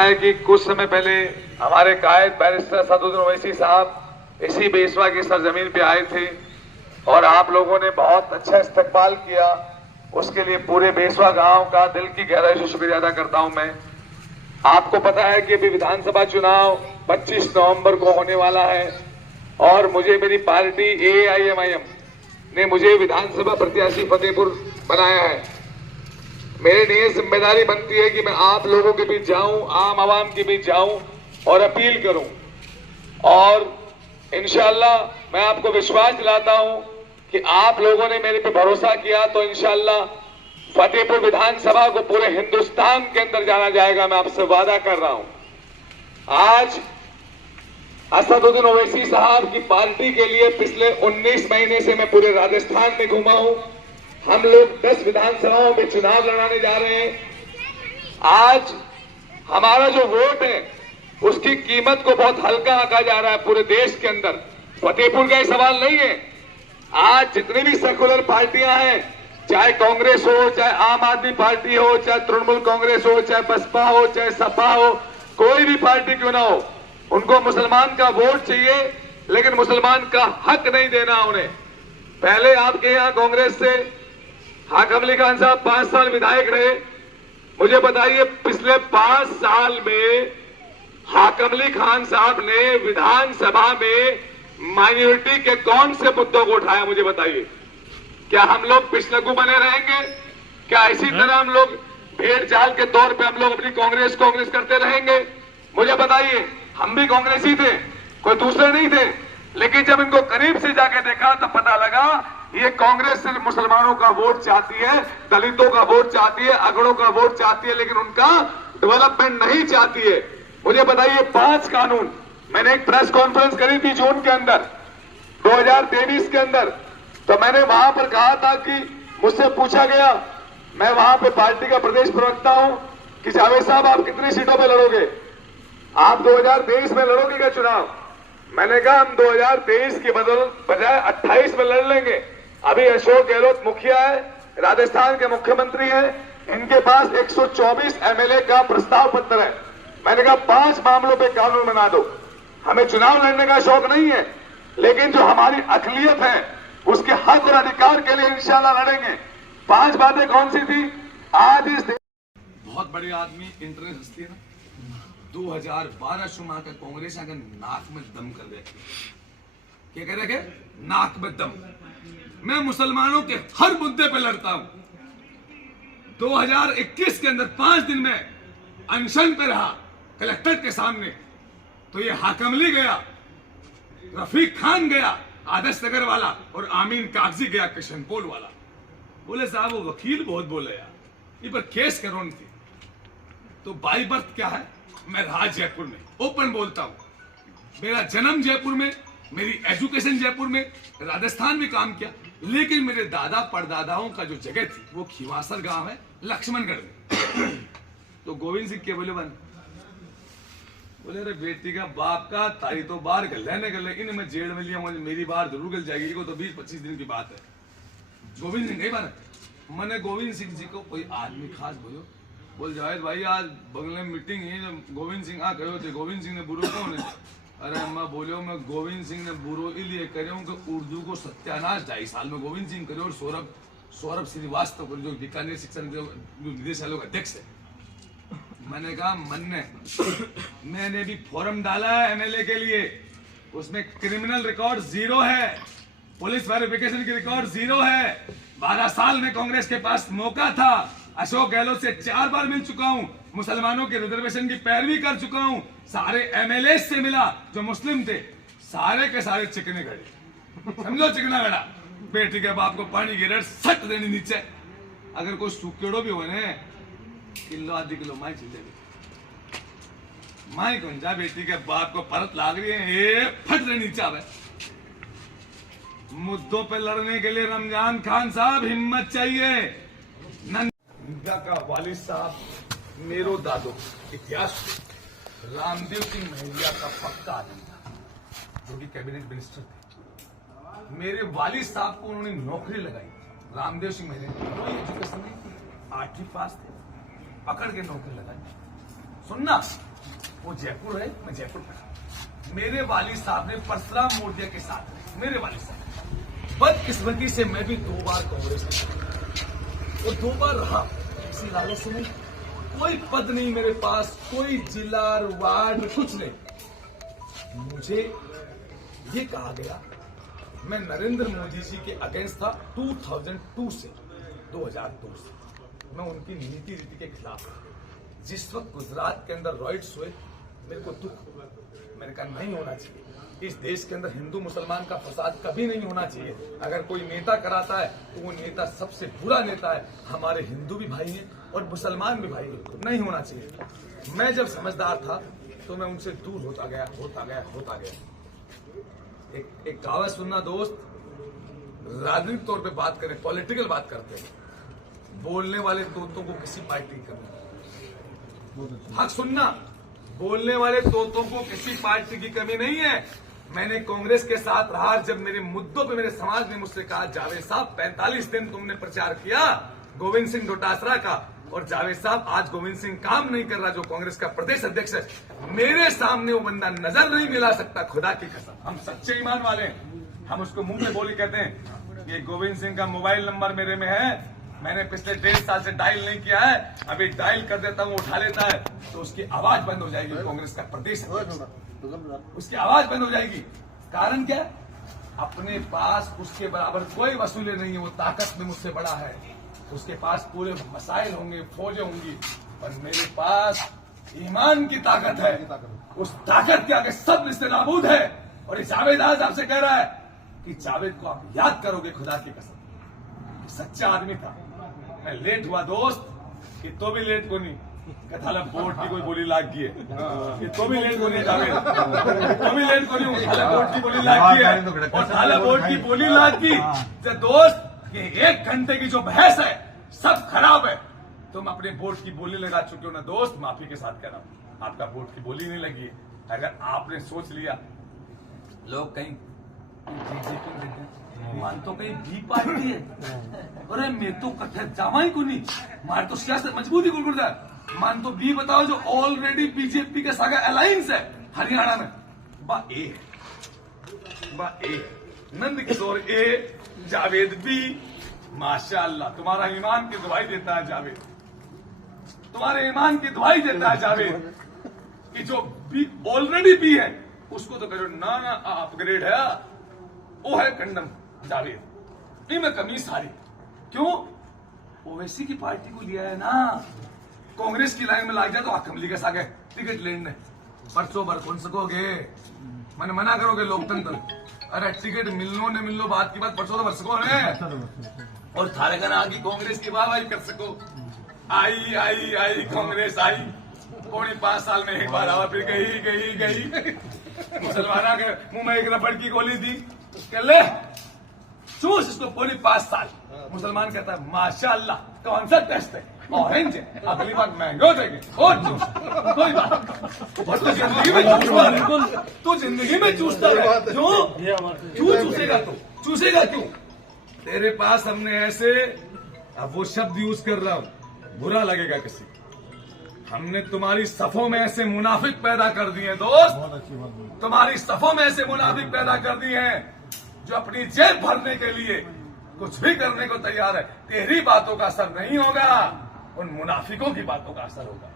है कि कुछ समय पहले हमारे कायद बैरिस्टर असदुद्दीन ओवैसी साहब इसी बेसवा की सरजमीन पे आए थे और आप लोगों ने बहुत अच्छा इस्तकबाल किया। उसके लिए पूरे बेसवा गांव का दिल की गहराई से शुक्रिया अदा करता हूं मैं। आपको पता है कि अभी विधानसभा चुनाव 25 नवंबर को होने वाला है और मुझे मेरी पार्टी AIMIM ने मुझे विधानसभा प्रत्याशी फतेहपुर बनाया है। मेरे लिए जिम्मेदारी बनती है कि मैं आप लोगों के बीच जाऊं, आम आवाम के बीच जाऊं और अपील करूं। और इंशाअल्लाह मैं आपको विश्वास दिलाता हूं कि आप लोगों ने मेरे पे भरोसा किया तो इंशाअल्लाह फतेहपुर विधानसभा को पूरे हिंदुस्तान के अंदर जाना जाएगा। मैं आपसे वादा कर रहा हूं। आज असदुद्दीन ओवैसी साहब की पार्टी के लिए पिछले 19 महीने से मैं पूरे राजस्थान में घूमा हूं। हम लोग 10 विधानसभाओं में चुनाव लड़ाने जा रहे हैं। आज हमारा जो वोट है उसकी कीमत को बहुत हल्का आंका जा रहा है पूरे देश के अंदर। फतेहपुर का ये सवाल नहीं है। आज जितनी भी सेकुलर पार्टियां हैं, चाहे कांग्रेस हो, चाहे आम आदमी पार्टी हो, चाहे तृणमूल कांग्रेस हो, चाहे बसपा हो, चाहे सपा हो, कोई भी पार्टी क्यों ना हो, उनको मुसलमान का वोट चाहिए, लेकिन मुसलमान का हक नहीं देना उन्हें। पहले आपके यहां कांग्रेस से हाकम अली खान साहब 5 साल विधायक रहे। मुझे बताइए पिछले 5 साल में हाकम अली खान साहब ने विधानसभा में माइनॉरिटी के कौन से मुद्दों को उठाया? मुझे बताइए। क्या हम लोग पिछलग्गू बने रहेंगे? क्या इसी तरह हम लोग भेड़ चाल के तौर पे हम लोग अपनी कांग्रेस करते रहेंगे? मुझे बताइए। हम भी कांग्रेसी थे, कोई दूसरे नहीं थे, लेकिन जब इनको करीब से जाके देखा तो पता लगा ये कांग्रेस सिर्फ मुसलमानों का वोट चाहती है, दलितों का वोट चाहती है, अगड़ों का वोट चाहती है, लेकिन उनका डेवलपमेंट नहीं चाहती है। मुझे बताइए 5 कानून, मैंने एक प्रेस कॉन्फ्रेंस करी थी जून के अंदर 2023 के अंदर, तो मैंने वहां पर कहा था कि मुझसे पूछा गया, मैं वहां पे पार्टी का प्रदेश प्रवक्ता हूं, कि जावेद साहब आप कितनी सीटों पे लड़ोगे? आप 2023 में लड़ोगे क्या चुनाव? मैंने कहा हम 2023 के बजाय 28 में लड़ लेंगे। अभी अशोक गहलोत मुखिया है, राजस्थान के मुख्यमंत्री हैं, इनके पास 124 MLA का प्रस्ताव पत्र है। मैंने कहा 5 मामलों पे कानून बना दो। हमें चुनाव लड़ने का शौक नहीं है, लेकिन जो हमारी अकलियत है उसके हक और अधिकार के लिए इंशाल्लाह लड़ेंगे। 5 बातें कौन सी थी? आज इस बहुत बड़े आदमी, इंटरनेट हस्ती है ना, 2012 शुमाह का कांग्रेस अगर नाक में दम कर दे, क्या कह रहे? नाक में दम। मैं मुसलमानों के हर मुद्दे पे लड़ता हूं। 2021 के अंदर 5 दिन में अनशन पे रहा कलेक्ट्रेट के सामने, तो ये हाकम अली गया, रफीक खान गया आदर्श नगर वाला, और आमीन कागजी गया किशनपोल वाला। बोले साहब वो वकील बहुत बोले यार, ये पर केस करो थी। तो बाई बर्थ क्या है? मैं रहा जयपुर में, ओपन बोलता हूं। मेरा जन्म जयपुर में, मेरी एजुकेशन जयपुर में, राजस्थान में काम किया, लेकिन मेरे दादा परदादाओं का जो जगह थी वो खिवासर गांव है, लक्ष्मणगढ़ में। तो गोविंद सिंह के बोले अरे बेटी का बाप का ताई तो बाहर गले इन मैं जेल में लिया, मेरी बार जरूर गल जाएगी, को तो 20-25 दिन की बात है। गोविंद सिंह नहीं बना। मैंने गोविंद सिंह जी को कोई आदमी खास बोल जावेद भाई आज बगल में मीटिंग है, गोविंद सिंह आ गए थे, गोविंद सिंह ने बुरो कौन है? अरे मैं बोलियो मैं गोविंद सिंह ने बुरो इसलिए करे कि उर्दू को सत्यानाश 2.5 साल में गोविंद सिंह करे, और सौरभ श्रीवास्तव जो बीकानेर शिक्षा निदेशालय का अध्यक्ष है। मैंने कहा मैंने भी फॉर्म डाला है MLA के लिए, उसमें क्रिमिनल रिकॉर्ड 0 है, पुलिस वेरिफिकेशन की रिकॉर्ड 0 है। 12 साल में कांग्रेस के पास मौका था, अशोक गहलोत से 4 बार मिल चुका हूं, मुसलमानों के रिजर्वेशन की पैरवी कर चुका हूं, सारे MLA से मिला जो मुस्लिम थे, सारे के सारे चिकने गड़े। समझो चिकना गड़ा, बेटी के बाप को पानी गिरे सट देनी नीचे। अगर कोई सुकेड़ो भी हो ने किलो आधी किलो माई चीजें माई कौन जा, बेटी के बाप को परत लाग रही है, फट दे नीचे आवे। मुद्दों पे लड़ने के लिए रमजान खान साहब हिम्मत चाहिए। नंदा का वालिद साहब मेरो दादो इतिहास रामदेव सिंह महरिया का पक्का आदमी था, जो कि कैबिनेट मिनिस्टर थे। मेरे वालिद साहब को उन्होंने नौकरी लगाई, रामदेव सिंह महरिया, कोई एजुकेशन नहीं थी, 8वीं पास थे, पकड़ के नौकरी लगाई। सुनना वो जयपुर है, मैं जयपुर में। मेरे वालिद साहब ने परशुराम मूर्तिया के साथ रहे, मेरे वालिद साहब। बदकिस्मती से मैं भी 2 बार कांग्रेस में और 2 बार रहा, किसी लालच से नहीं। कोई पद नहीं मेरे पास, कोई जिला वार्ड कुछ नहीं। मुझे ये कहा गया, मैं नरेंद्र मोदी जी के अगेंस्ट था 2002 से 2002 से। मैं उनकी नीति रीति के खिलाफ। जिस वक्त गुजरात के अंदर रॉयट्स हुए, मेरे को दुख हुआ। मैंने कहा नहीं होना चाहिए। इस देश के अंदर हिंदू मुसलमान का फसाद कभी नहीं होना चाहिए। अगर कोई नेता कराता है तो वो नेता सबसे बुरा नेता है। हमारे हिंदू भी भाई हैं और मुसलमान भी भाई हैं, नहीं होना चाहिए। मैं जब समझदार था तो मैं उनसे दूर होता गया। एक कहावत सुनना दोस्त, राजनीतिक तौर पे बात करें, पॉलिटिकल बात करते हैं, बोलने वाले तोतों को किसी पार्टी की कमी। हक सुनना, बोलने वाले तोतों को किसी पार्टी की कमी नहीं है। मैंने कांग्रेस के साथ रहा। जब मेरे मुद्दों पे मेरे समाज ने मुझसे कहा, जावेद साहब 45 दिन तुमने प्रचार किया गोविंद सिंह डोटासरा का, और जावेद साहब आज गोविंद सिंह काम नहीं कर रहा जो कांग्रेस का प्रदेश अध्यक्ष है। मेरे सामने वो बंदा नजर नहीं मिला सकता, खुदा की कसम। हम सच्चे ईमान वाले हैं, हम उसको मुंह पे बोली कहते हैं। ये गोविंद सिंह का मोबाइल नंबर मेरे में है, मैंने पिछले 1.5 साल से डायल नहीं किया है। अभी डायल कर देता हूँ, उठा लेता है तो उसकी आवाज बंद हो जाएगी। कांग्रेस का प्रदेश उसकी आवाज बंद हो जाएगी। कारण क्या? अपने पास उसके बराबर कोई वसूले नहीं है। वो ताकत में मुझसे बड़ा है। उसके पास पूरे मसाइल होंगे, फौजें होंगी, पर मेरे पास ईमान की ताकत है। उस ताकत के आगे सब रिश्ते नाबूद है। और जावेद आज आपसे कह रहा है कि जावेद को आप याद करोगे, खुदा की कसम। सच्चा आदमी था। मैं लेट हुआ दोस्त, कि तो भी लेट को नहीं कथाला बोर्ड की कोई बोली लाग गई है, कि तो भी लेट को नहीं जावेद, तो भी लेट को नहीं थाला बोर्ड की बोली लाग गई है। और थाला बोर्ड की बोली लाग गई तो दोस्त, ये 1 घंटे की जो बहस है सब खराब है। तुम अपने बोर्ड की बोली लगा चुके हो ना दोस्त, माफी के साथ कह रहा हूं, आपका बोर्ड की बोली नहीं लगी है। अगर आपने सोच लिया लोग कहीं मान तो कहीं भी पार्टी है, अरे मैं तो कथे जावा ही को नहीं, मार तो सियासत मजबूती गुड़गुड़ है। मान तो भी बताओ जो ऑलरेडी बीजेपी के साथ अलायंस है हरियाणा में, बा ए नंद किशोर ए, जावेद बी। माशाअल्लाह, तुम्हारा ईमान की दुआई देता है जावेद, तुम्हारे ईमान की दुआई देता है जावेद, कि जो बी ऑलरेडी बी है उसको तो करो ना अपग्रेड है, वो है कंडम जावेद। नहीं, मैं कमी सारी क्यों? ओवैसी की पार्टी को लिया है ना। कांग्रेस की लाइन में लाग जाए तो कमली के सागे टिकट लेने परसों भर कौन सकोगे, मैंने मना करोगे लोकतंत्र। अरे टिकट मिलनो न मिलनो बात की बात, परसों तो भर सको है। और थारे का ना आगे कांग्रेस की वाहवाही कर सको। आई कांग्रेस आई, पौनी 5 साल में एक बार आवा, फिर गई। मुसलमाना के मुंह में एक रबड़ की गोली दी, कह ले चूस इसको, पौनी 5 साल। मुसलमान कहता है माशाअल्लाह, कौन सा टेस्ट है, ऑरेंज है, अगली बार मैंगो देंगे और चूस, कोई बात। और तो जिंदगी में चूसता है, तो जिंदगी में चूसता है। क्यों चूसेगा क्यों? तेरे पास हमने ऐसे, अब वो शब्द यूज कर रहा हूं, बुरा लगेगा किसी को, हमने तुम्हारी सफों में ऐसे मुनाफिक पैदा कर दिए दोस्त, तुम्हारी सफों में ऐसे मुनाफिक पैदा कर दिए हैं जो अपनी जेब भरने के लिए कुछ भी करने को तैयार है। तेरी बातों का असर नहीं होगा, उन मुनाफिकों की बातों का असर होगा।